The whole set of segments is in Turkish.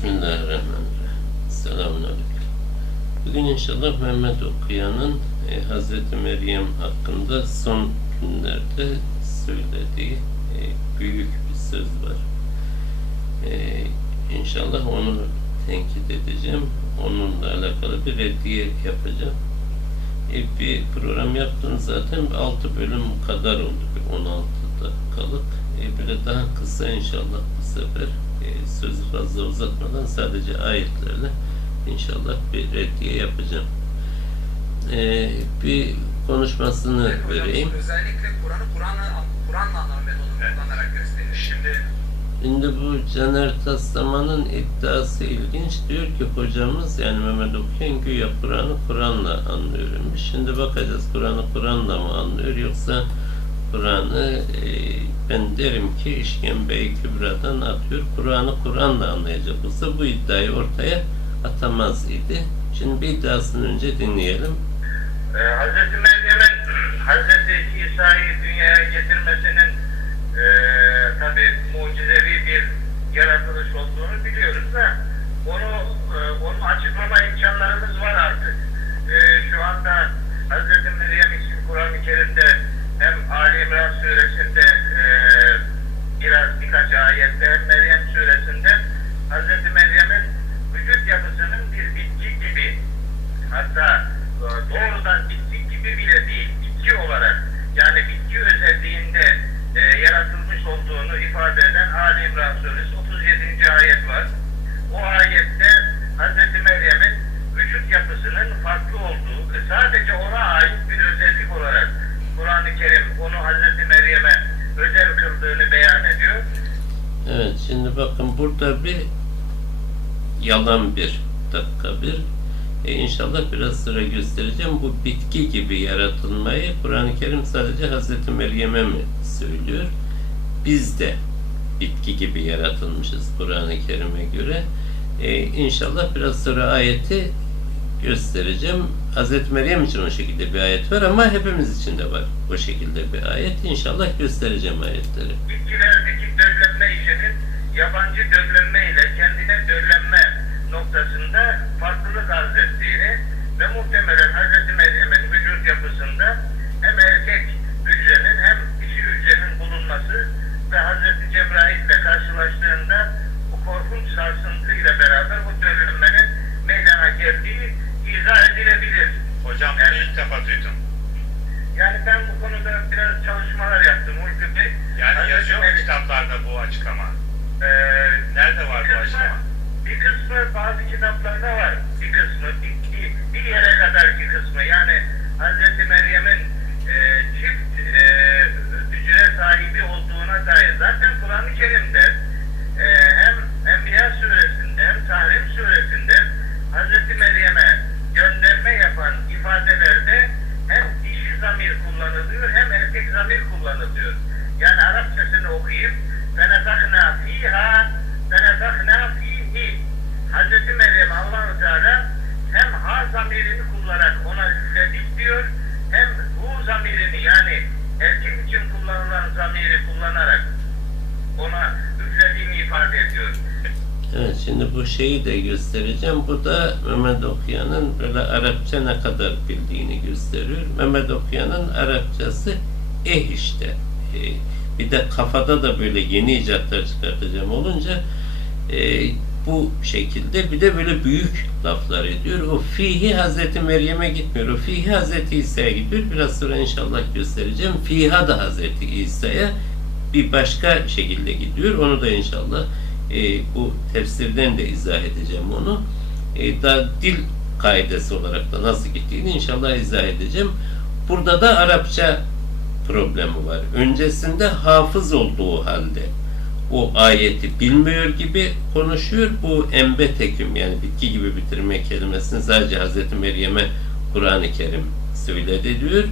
Bismillahirrahmanirrahim. Selamun Aleyküm. Bugün inşallah Mehmet Okuyan'ın e, Hazreti Meryem hakkında son günlerde söylediği e, büyük bir söz var. E, inşallah onu tenkit edeceğim. Onunla alakalı bir reddiye yapacağım. E, bir program yaptım zaten 6 bölüm kadar oldu. Bir 16 dakikalık. E, böyle daha kısa inşallah bu sefer e, sözü fazla uzatmadan sadece ayetlerle inşallah bir reddiye yapacağım. E, bir konuşmasını Hocam, vereyim. Özellikle Kur'an'ı Kur'an'la Kur'an'la anlama metodunu kullanarak gösterir. Şimdi Şimdi bu Caner Taslaman'ın iddiası ilginç. Diyor ki hocamız yani Mehmet Okuyan güya Kur'an'ı Kur'an'la anlıyormuş. Şimdi bakacağız Kur'an'ı Kur'an'la mı anlıyor yoksa Kur'an'ı e, ben derim ki İşkembe-i Kübra'dan atıyor. Kur'an'ı Kur'an'la anlayacak olsa bu iddiayı ortaya atamaz idi. Şimdi bir iddiasını önce dinleyelim. Ee, Hazreti Meryem'in Hazreti İsa'yı dünyaya getirmesinin e, tabi mucizevi bir yaratılış olduğunu biliyoruz da onu e, onu açıklama imkanlarımız var artık. E, şu anda Hazreti Meryem için Kur'an-ı Kerim'de hem Ali İmran suresinde e, biraz birkaç ayette hem Meryem suresinde Hazreti Meryem'in vücut yapısının bir bitki gibi hatta e, doğrudan bitki gibi bile değil, bitki olarak yani bitki özelliğinde e, yaratılmış olduğunu ifade eden Ali İmran Suresi 37. ayet var. O ayette Hz. Meryem'in vücut yapısının farklı olduğu ve sadece ona ait bir özellik olarak Kur'an-ı Kerim onu Hz. Meryem'e özel kıldığını beyan ediyor. Evet şimdi bakın burada bir yalan bir dakika bir. E, inşallah biraz sonra göstereceğim. Bu bitki gibi yaratılmayı Kur'an-ı Kerim sadece Hazreti Meryem'e mi söylüyor? Biz de bitki gibi yaratılmışız Kur'an-ı Kerim'e göre. E, inşallah biraz sonra ayeti göstereceğim. Hazreti Meryem için o şekilde bir ayet var ama hepimiz için de var o şekilde bir ayet. İnşallah göstereceğim ayetleri. Bitkilerdeki döllenme işinin yabancı döllenme ile kendine döllenme noktasında farklılık arz ettiğini ve muhtemelen Hz. Meryem'in vücut yapısında hem erkek hücrenin hem dişi hücrenin bulunması ve Hz. Cebrail ile karşılaştığında bu korkunç sarsıntıyla beraber bu döllenmenin meydana geldiği izah edilebilir. Hocam Yani- bunu ilk defa duydum. Yani ben bu konuda biraz çalışmalar yaptım Ulvi Bey. Yani Hz. yazıyor mu Meryem- kitaplarda bu açıklama? Ee, Nerede var bir bu kısmı, açıklama? bir kısmı bazı kitaplarda var. Bir kısmı, bir, bir, bir yere kadar bir kısmı. Yani Hz. Meryem'in e, çift e, hücre sahibi olduğuna dair. Zaten Kur'an-ı Kerim'de e, hem Enbiya suresinde hem Tahrim suresinde Hz. Meryem'e gönderme yapan ifadelerde hem dişi zamir kullanılıyor hem erkek zamir kullanılıyor. Yani Arapçasını okuyayım. فَنَفَخْنَا ف۪يهَا فَنَفَخْنَا ف۪يهِ Hz. Meryem allah Teala hem ha zamirini kullanarak ona üfledik diyor hem hu zamirini yani erkek için kullanılan zamiri kullanarak ona üflediğini ifade ediyor. Evet şimdi bu şeyi de göstereceğim. Bu da Mehmet Okuyan'ın böyle Arapça ne kadar bildiğini gösteriyor. Mehmet Okuyan'ın Arapçası eh işte. E, bir de kafada da böyle yeni icatlar çıkartacağım olunca e, bu şekilde bir de böyle büyük laflar ediyor. O fihi Hazreti Meryem'e gitmiyor. O fihi Hazreti İsa'ya gidiyor. Biraz sonra inşallah göstereceğim. Fiha da Hazreti İsa'ya bir başka şekilde gidiyor. Onu da inşallah e, bu tefsirden de izah edeceğim onu. E, daha dil kaidesi olarak da nasıl gittiğini inşallah izah edeceğim. Burada da Arapça problemi var. Öncesinde hafız olduğu halde o ayeti bilmiyor gibi konuşuyor. Bu embeteküm yani bitki gibi bitirme kelimesini sadece Hazreti Meryem'e Kur'an-ı Kerim söyledi diyor.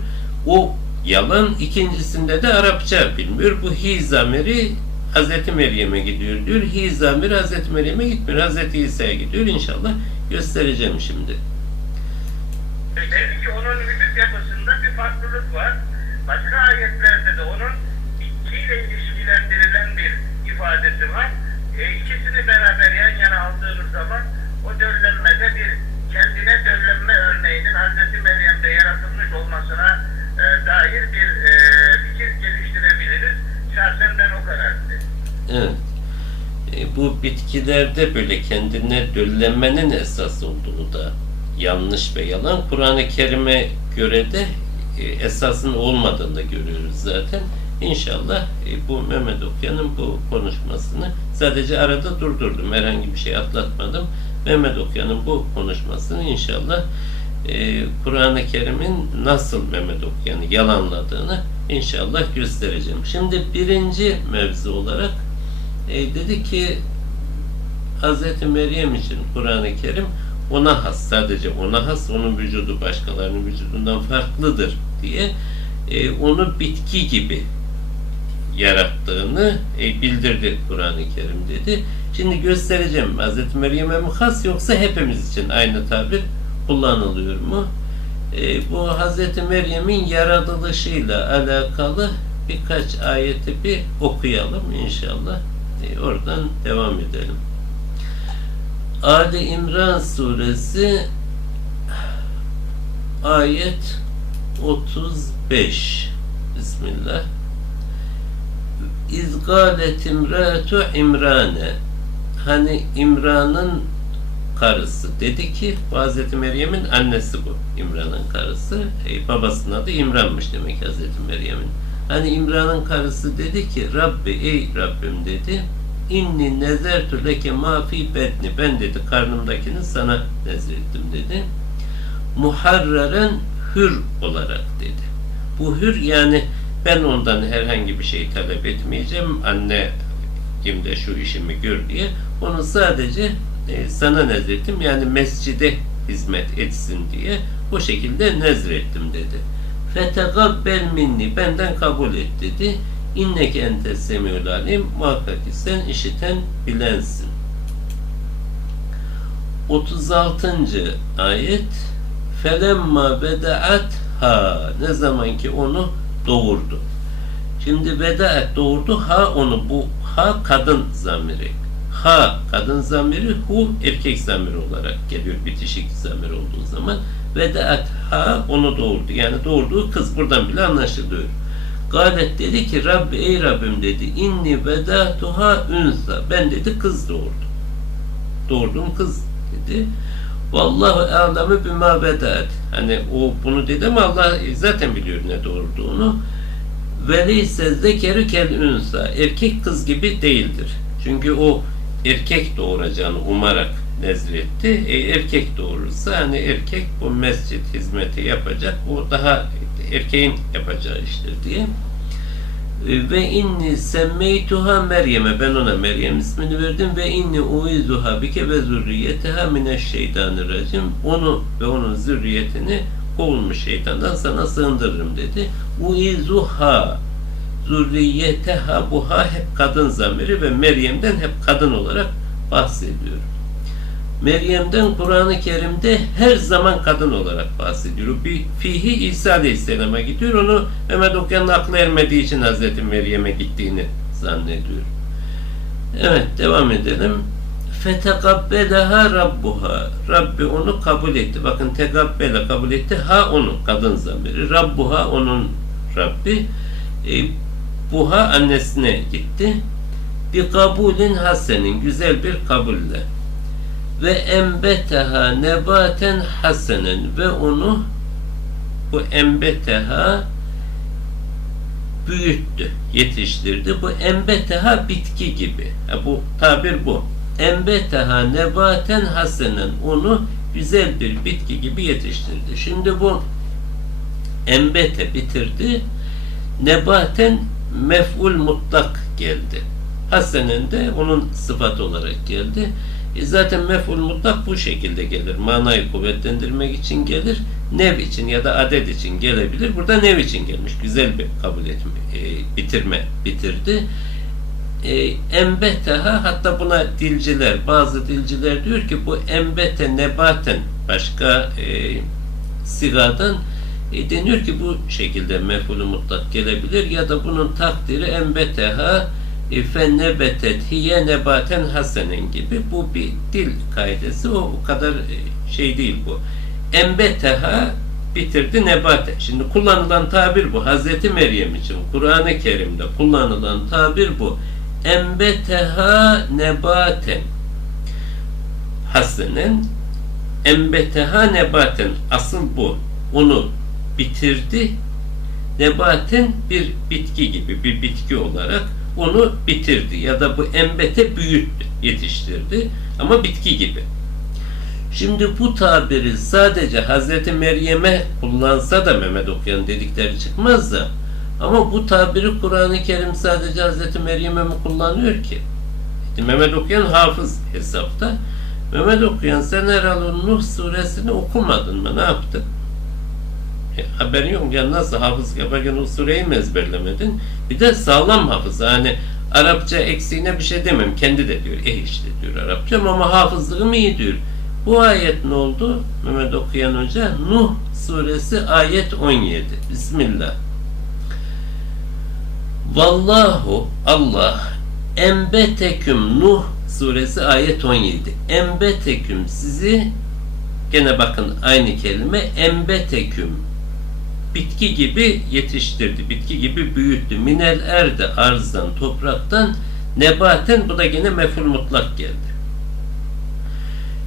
O yalan ikincisinde de Arapça bilmiyor. Bu hi zamiri Hazreti Meryem'e gidiyor diyor. Hi zamiri Hazreti Meryem'e gitmiyor. Hazreti İsa'ya gidiyor. İnşallah göstereceğim şimdi. Belki onun vücut yapısında bir farklılık var. Başka ayetlerde de onun bitkiyle ilişkilendirilen bir ifadesi var. E, ikisini beraber yan yana aldığımız zaman o döllenmede bir kendine döllenme örneğinin Hazreti Meryem'de yaratılmış olmasına e, dair bir e, fikir geliştirebiliriz. Şahsen ben o kanaatindeyim. Evet. E, bu bitkilerde böyle kendine döllenmenin esas olduğu da yanlış ve yalan. Kur'an-ı Kerim'e göre de e, esasın olmadığını da görüyoruz zaten. İnşallah bu Mehmet Okyan'ın bu konuşmasını sadece arada durdurdum. Herhangi bir şey atlatmadım. Mehmet Okyan'ın bu konuşmasını inşallah e, Kur'an-ı Kerim'in nasıl Mehmet Okyan'ı yalanladığını inşallah göstereceğim. Şimdi birinci mevzu olarak e, dedi ki Hz. Meryem için Kur'an-ı Kerim ona has, sadece ona has, onun vücudu başkalarının vücudundan farklıdır diye e, onu bitki gibi yarattığını e, bildirdi Kur'an-ı Kerim dedi. Şimdi göstereceğim Hz. Meryem'e mi has yoksa hepimiz için aynı tabir kullanılıyor mu? E, bu Hz. Meryem'in yaratılışıyla alakalı birkaç ayeti bir okuyalım inşallah. E, oradan devam edelim. Ali İmran suresi ayet 35 Bismillah İzgalet imratu İmrane Hani İmran'ın karısı dedi ki Hazreti Meryem'in annesi bu İmran'ın karısı. E, babasının adı İmran'mış demek Hazreti Meryem'in. Hani İmran'ın karısı dedi ki Rabbi ey Rabbim dedi inni nezertu leke ma fi betni ben dedi karnımdakini sana nezrettim dedi. Muharreren hür olarak dedi. Bu hür yani ben ondan herhangi bir şey talep etmeyeceğim anne kimde şu işimi gör diye onu sadece e, sana nezrettim yani mescide hizmet etsin diye o şekilde nezrettim dedi. Fetegabbel minni benden kabul et dedi. İnneke ente semiul alim muhakkak sen işiten bilensin. 36. ayet Felemma bedaat ha ne zaman ki onu doğurdu. Şimdi vedaet doğurdu ha onu bu ha kadın zamiri. Ha kadın zamiri hu erkek zamiri olarak geliyor bitişik zamir olduğu zaman. Vedaet ha onu doğurdu. Yani doğurduğu kız buradan bile anlaşılıyor. Galet dedi ki Rabbi ey Rabbim dedi inni vedatuha ünsa ben dedi kız doğurdu. Doğurduğum kız dedi. Vallahu alemi bima vedat. Hani o bunu dedi ama Allah zaten biliyor ne doğurduğunu. Veleyse zekeru kel ünsa. Erkek kız gibi değildir. Çünkü o erkek doğuracağını umarak nezretti. E, erkek doğurursa hani erkek bu mescit hizmeti yapacak. O daha erkeğin yapacağı iştir diye. Ve inni semmeytuha Meryem'e ben ona Meryem ismini verdim ve inni uizuha bike ve zürriyeteha mineşşeytanirracim onu ve onun zürriyetini kovulmuş şeytandan sana sığındırırım dedi. Uizuha zürriyeteha buha hep kadın zamiri ve Meryem'den hep kadın olarak bahsediyor. Meryem'den Kur'an-ı Kerim'de her zaman kadın olarak bahsediyor. Bir fihi İsa Aleyhisselam'a gidiyor. Onu Mehmet Okyan'ın aklı ermediği için Hazreti Meryem'e gittiğini zannediyor. Evet devam edelim. Fetekabbelaha rabbuha. Rabbi onu kabul etti. Bakın tekabbela kabul etti. Ha onu kadın zamiri. Rabbuha onun Rabbi. E, buha annesine gitti. Bir kabulün hasenin güzel bir kabulle ve embeteha nebaten hasenen ve onu bu embeteha büyüttü, yetiştirdi. Bu embeteha bitki gibi. Ha, bu tabir bu. Embeteha nebaten hasenen onu güzel bir bitki gibi yetiştirdi. Şimdi bu embete bitirdi. Nebaten mef'ul mutlak geldi. Hasenen de onun sıfat olarak geldi. E zaten mef'ul mutlak bu şekilde gelir. Manayı kuvvetlendirmek için gelir. Nev için ya da adet için gelebilir. Burada nev için gelmiş. Güzel bir kabul etme, e, bitirme bitirdi. E, embeteha hatta buna dilciler, bazı dilciler diyor ki bu embete nebaten başka e, sigadan e, deniyor ki bu şekilde mef'ulü mutlak gelebilir ya da bunun takdiri embeteha e, fennebetet hiye nebaten hasenen gibi bu bir dil kaidesi o, o kadar e, şey değil bu. Embeteha bitirdi nebate. Şimdi kullanılan tabir bu. Hazreti Meryem için Kur'an-ı Kerim'de kullanılan tabir bu. Embeteha nebaten hasenen embeteha nebaten asıl bu. Onu bitirdi nebaten bir bitki gibi bir bitki olarak onu bitirdi ya da bu embete büyüttü, yetiştirdi ama bitki gibi. Şimdi bu tabiri sadece Hazreti Meryem'e kullansa da Mehmet Okuyan dedikleri çıkmaz da ama bu tabiri Kur'an-ı Kerim sadece Hazreti Meryem'e mi kullanıyor ki? İşte Mehmet Okuyan hafız hesapta. Mehmet Okuyan sen herhalde Nuh suresini okumadın mı? Ne yaptın? E, haberin yok ya nasıl hafız yaparken o sureyi mi ezberlemedin? Bir de sağlam hafız. Hani Arapça eksiğine bir şey demem. Kendi de diyor. Eh işte diyor Arapça ama hafızlığım iyi diyor. Bu ayet ne oldu? Mehmet okuyan hoca Nuh suresi ayet 17. Bismillah. Vallahu Allah embeteküm Nuh suresi ayet 17. Embeteküm sizi gene bakın aynı kelime embeteküm bitki gibi yetiştirdi. Bitki gibi büyüttü. Minel erde arzdan, topraktan nebaten bu da gene meful mutlak geldi.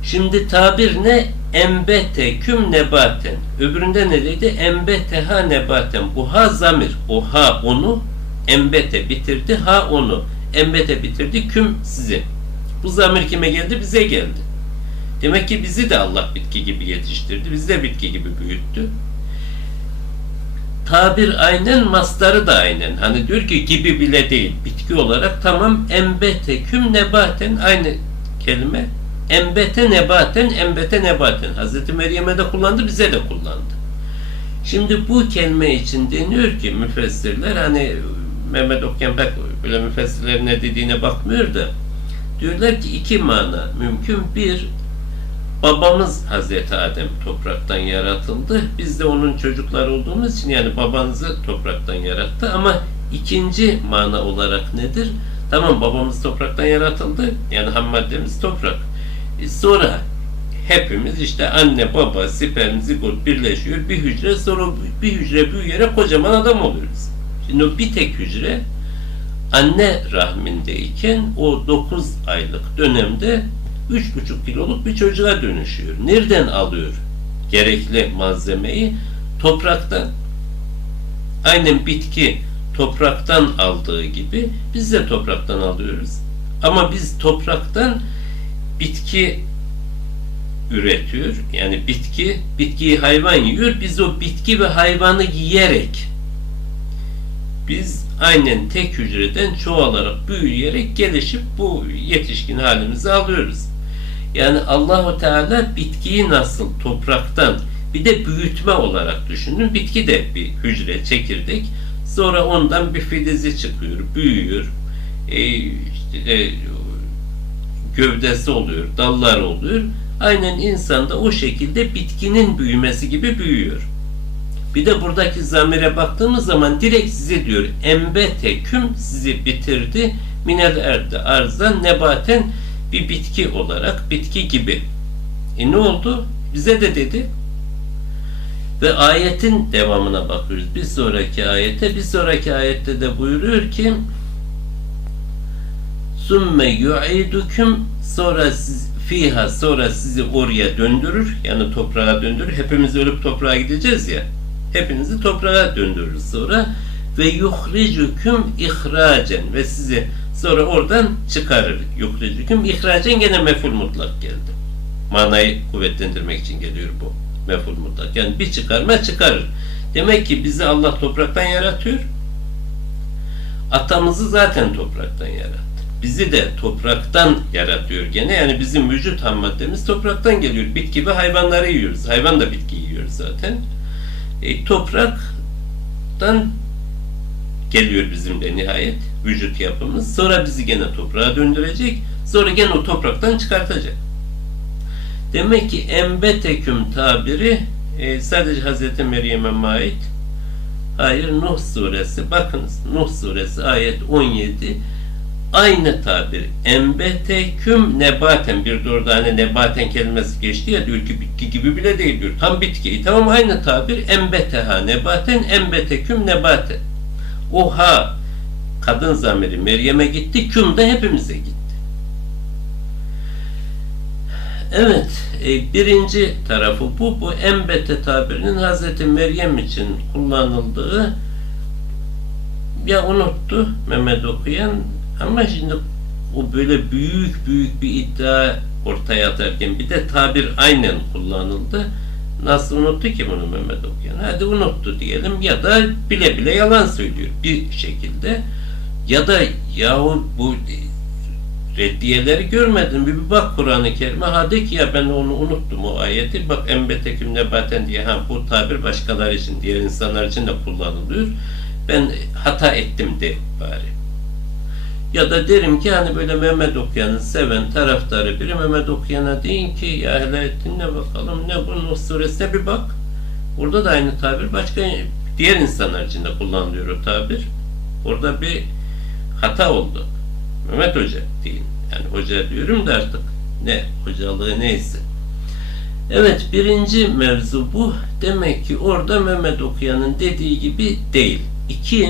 Şimdi tabir ne? Embete küm nebaten. Öbüründe ne dedi? Embeteha nebaten. Bu ha zamir. O ha onu. Embete bitirdi. Ha onu. Embete bitirdi. Küm sizi. Bu zamir kime geldi? Bize geldi. Demek ki bizi de Allah bitki gibi yetiştirdi. Bizi de bitki gibi büyüttü. Tabir aynen, mastarı da aynen. Hani diyor ki gibi bile değil. Bitki olarak tamam embete küm nebaten aynı kelime. Embete nebaten, embete nebaten. Hazreti Meryem'e de kullandı, bize de kullandı. Şimdi bu kelime için deniyor ki müfessirler hani Mehmet Okyan pek böyle müfessirlerin ne dediğine bakmıyor da diyorlar ki iki mana mümkün. Bir, babamız Hazreti Adem topraktan yaratıldı. Biz de onun çocukları olduğumuz için yani babanızı topraktan yarattı ama ikinci mana olarak nedir? Tamam babamız topraktan yaratıldı. Yani ham maddemiz toprak. E sonra hepimiz işte anne baba sperm zigot birleşiyor bir hücre sonra bir hücre büyüyerek kocaman adam oluyoruz. Şimdi o bir tek hücre anne rahmindeyken o 9 aylık dönemde 3,5 kiloluk bir çocuğa dönüşüyor. Nereden alıyor gerekli malzemeyi? Topraktan. Aynen bitki topraktan aldığı gibi biz de topraktan alıyoruz. Ama biz topraktan bitki üretiyor. Yani bitki, bitkiyi hayvan yiyor. Biz o bitki ve hayvanı yiyerek biz aynen tek hücreden çoğalarak, büyüyerek gelişip bu yetişkin halimizi alıyoruz. Yani Allahu Teala bitkiyi nasıl topraktan bir de büyütme olarak düşünün. Bitki de bir hücre, çekirdek. Sonra ondan bir filizi çıkıyor, büyüyor. E, işte, e, gövdesi oluyor, dallar oluyor. Aynen insan da o şekilde bitkinin büyümesi gibi büyüyor. Bir de buradaki zamire baktığımız zaman direkt size diyor embete küm sizi bitirdi minel erde arzdan nebaten bir bitki olarak bitki gibi. E ne oldu? Bize de dedi. Ve ayetin devamına bakıyoruz. Bir sonraki ayete, bir sonraki ayette de buyuruyor ki Sümme yu'iduküm sonra siz fiha sonra sizi oraya döndürür. Yani toprağa döndürür. Hepimiz ölüp toprağa gideceğiz ya. Hepinizi toprağa döndürürüz sonra ve yuhricüküm ihracen ve sizi sonra oradan çıkarır. Yuhricüküm ihracen gene meful mutlak geldi. Manayı kuvvetlendirmek için geliyor bu meful mutlak. Yani bir çıkarma çıkarır. Demek ki bizi Allah topraktan yaratıyor. Atamızı zaten topraktan yarattı. Bizi de topraktan yaratıyor gene. Yani bizim vücut ham maddemiz topraktan geliyor. Bitki ve hayvanları yiyoruz. Hayvan da bitki yiyor zaten. E, topraktan geliyor bizim de nihayet vücut yapımız. Sonra bizi gene toprağa döndürecek. Sonra gene o topraktan çıkartacak. Demek ki embeteküm tabiri e, sadece Hazreti Meryem'e ait. Hayır Nuh suresi. Bakınız Nuh suresi ayet 17. aynı tabir. Embeteküm nebaten. Bir de orada hani nebaten kelimesi geçti ya diyor ki bitki gibi bile değil diyor. Tam bitki. E Tamam aynı tabir. Embeteha nebaten, embeteküm nebaten. O ha kadın zamiri Meryem'e gitti, küm de hepimize gitti. Evet, e, birinci tarafı bu. Bu embete tabirinin Hazreti Meryem için kullanıldığı ya unuttu Mehmet okuyan ama şimdi o böyle büyük büyük bir iddia ortaya atarken bir de tabir aynen kullanıldı. Nasıl unuttu ki bunu Mehmet okuyan? Hadi unuttu diyelim ya da bile bile yalan söylüyor bir şekilde. Ya da yahu bu reddiyeleri görmedin bir, bir bak Kur'an-ı Kerim'e. Ha de ki ya ben onu unuttum o ayeti. Bak embeteküm nebaten diye ha bu tabir başkaları için diğer insanlar için de kullanılıyor. Ben hata ettim de bari. Ya da derim ki hani böyle Mehmet Okuyan'ı seven taraftarı biri Mehmet Okuyan'a deyin ki ya hele dinle bakalım ne bu Nuh suresine bir bak. Burada da aynı tabir başka diğer insanlar için de kullanılıyor o tabir. Orada bir hata oldu Mehmet Hoca deyin. Yani hoca diyorum da artık ne hocalığı neyse. Evet birinci mevzu bu. Demek ki orada Mehmet Okuyan'ın dediği gibi değil. İki,